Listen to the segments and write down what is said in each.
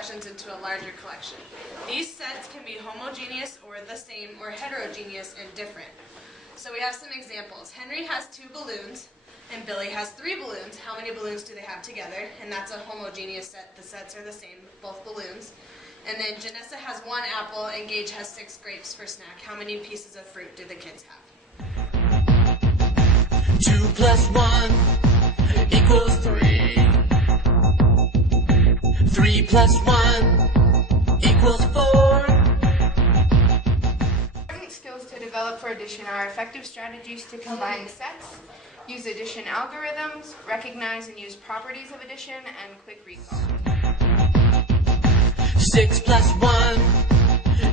collections into a larger collection. These sets can be homogeneous or the same, or heterogeneous and different. So we have some examples. Henry has 2 balloons and Billy has 3 balloons. How many balloons do they have together? And that's a homogeneous set. The sets are the same, both balloons. And then Janessa has 1 apple and Gage has 6 grapes for snack. How many pieces of fruit do the kids have? 2 plus 1 equals 3. 3 plus 1 equals 4. Important skills to develop for addition are effective strategies to combine sets, use addition algorithms, recognize and use properties of addition, and quick recall. 6 plus 1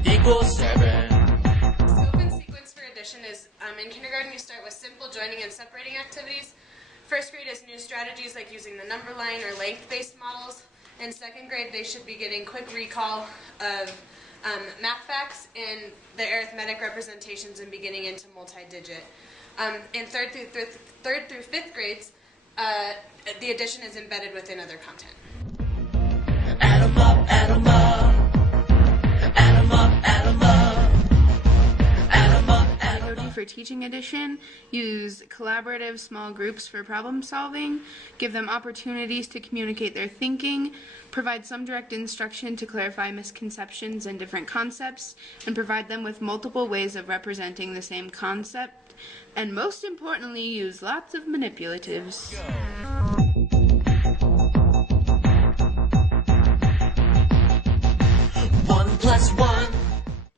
equals 7. Scope and sequence for addition is, in kindergarten you start with simple joining and separating activities. First grade is new strategies like using the number line or length-based models. In second grade they should be getting quick recall of math facts and the arithmetic representations and beginning into multi-digit. In third through fifth grades, the addition is embedded within other content. Add 'em up, add 'em up. Add 'em up, add 'em up. Add 'em up, add 'em up. Pedagogy for teaching addition, use collaborative small groups for problem solving, give them opportunities to communicate their thinking, provide some direct instruction to clarify misconceptions and different concepts, and provide them with multiple ways of representing the same concept, and most importantly, use lots of manipulatives. 1 plus 1.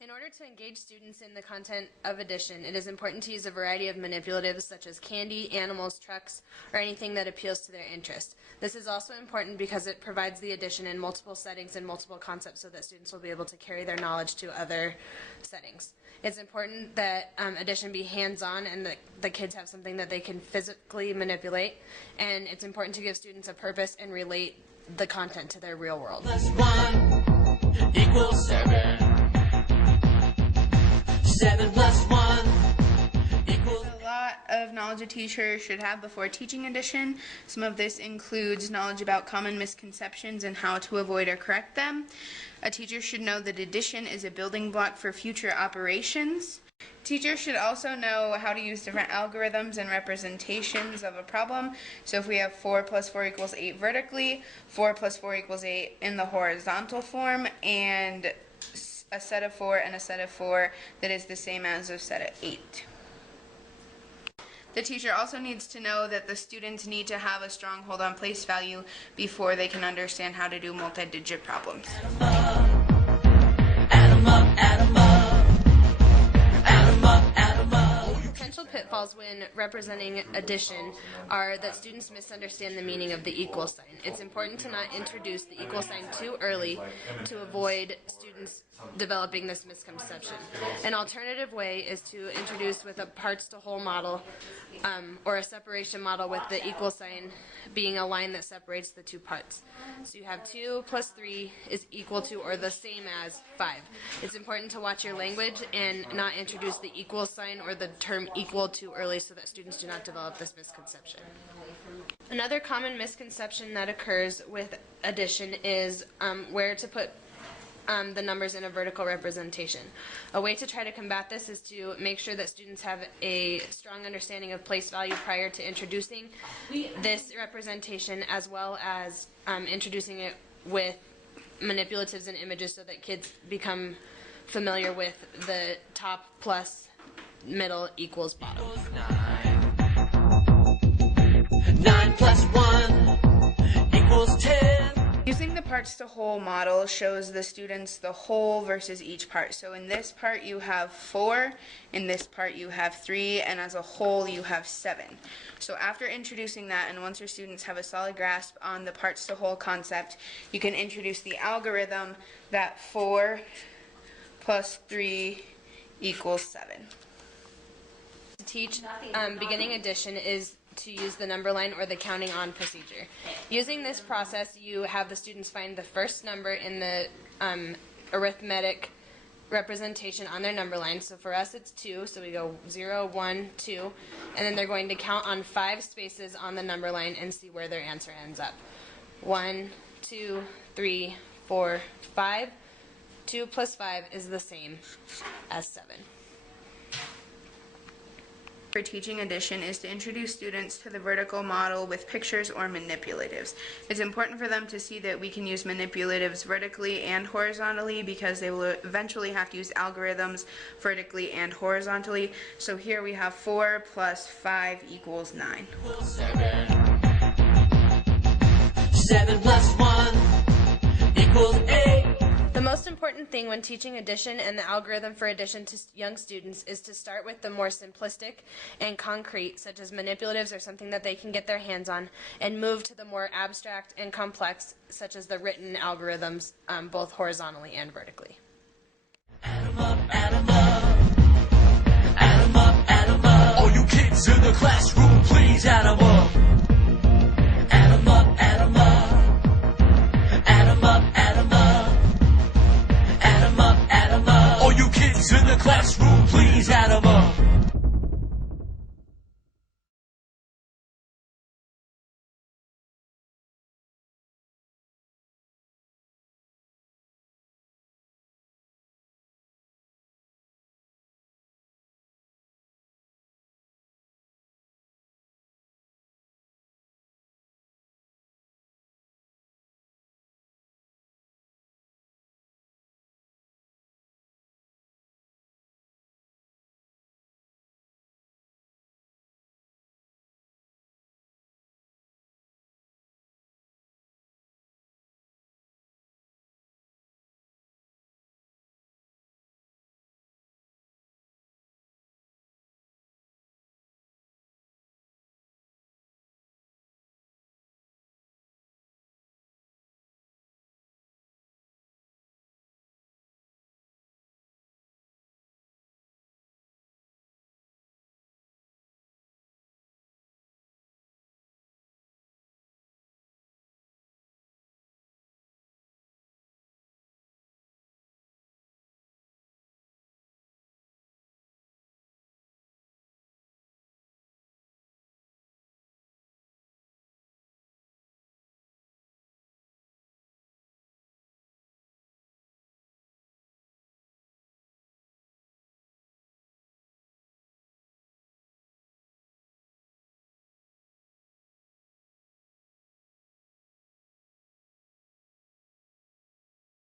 In order to engage students in the content of addition, it is important to use a variety of manipulatives such as candy, animals, trucks, or anything that appeals to their interest. This is also important because it provides the addition in multiple settings and multiple concepts so that students will be able to carry their knowledge to other settings. It's important that addition be hands-on and that the kids have something that they can physically manipulate, and it's important to give students a purpose and relate the content to their real world. Plus 1 equals 7. 7 plus 1 equals... A lot of knowledge a teacher should have before teaching addition. Some of this includes knowledge about common misconceptions and how to avoid or correct them. A teacher should know that addition is a building block for future operations. Teachers should also know how to use different algorithms and representations of a problem. So if we have 4 plus 4 equals 8 vertically, 4 plus 4 equals 8 in the horizontal form, and a set of 4 and a set of 4 that is the same as a set of 8. The teacher also needs to know that the students need to have a strong hold on place value before they can understand how to do multi-digit problems. Add 'em up, add 'em up. Add 'em up, add 'em up. Potential pitfalls when representing addition are that students misunderstand the meaning of the equal sign. It's important to not introduce the equal sign too early to avoid students developing this misconception. An alternative way is to introduce with a parts to whole model or a separation model with the equal sign being a line that separates the 2 parts. So you have 2 plus 3 is equal to or the same as 5. It's important to watch your language and not introduce the equal sign or the term equal too early so that students do not develop this misconception. Another common misconception that occurs with addition is where to put the numbers in a vertical representation. A way to try to combat this is to make sure that students have a strong understanding of place value prior to introducing this representation, as well as introducing it with manipulatives and images so that kids become familiar with the top plus middle equals bottom. 9 plus 1 equals 10. Using the parts to whole model shows the students the whole versus each part. So in this part you have 4, in this part you have 3, and as a whole you have 7. So after introducing that, and once your students have a solid grasp on the parts to whole concept, you can introduce the algorithm that 4 plus 3 equals 7. To teach beginning addition is to use the number line or the counting on procedure. Using this process, you have the students find the first number in the arithmetic representation on their number line. So for us it's 2, so we go 0, 1, 2, and then they're going to count on 5 spaces on the number line and see where their answer ends up. 1, 2, 3, 4, 5. 2 plus 5 is the same as 7. For teaching addition is to introduce students to the vertical model with pictures or manipulatives. It's important for them to see that we can use manipulatives vertically and horizontally because they will eventually have to use algorithms vertically and horizontally. So here we have 4 plus 5 equals 9. 7 plus 1 equals 8. The most important thing when teaching addition and the algorithm for addition to young students is to start with the more simplistic and concrete, such as manipulatives or something that they can get their hands on, and move to the more abstract and complex, such as the written algorithms, both horizontally and vertically. Add 'em up, add 'em up. Add 'em up, add 'em up. All you kids in the classroom, please add 'em up. Add 'em up, add 'em up. Add 'em up, add 'em up. Add 'em up, add 'em up. All you kids in the classroom.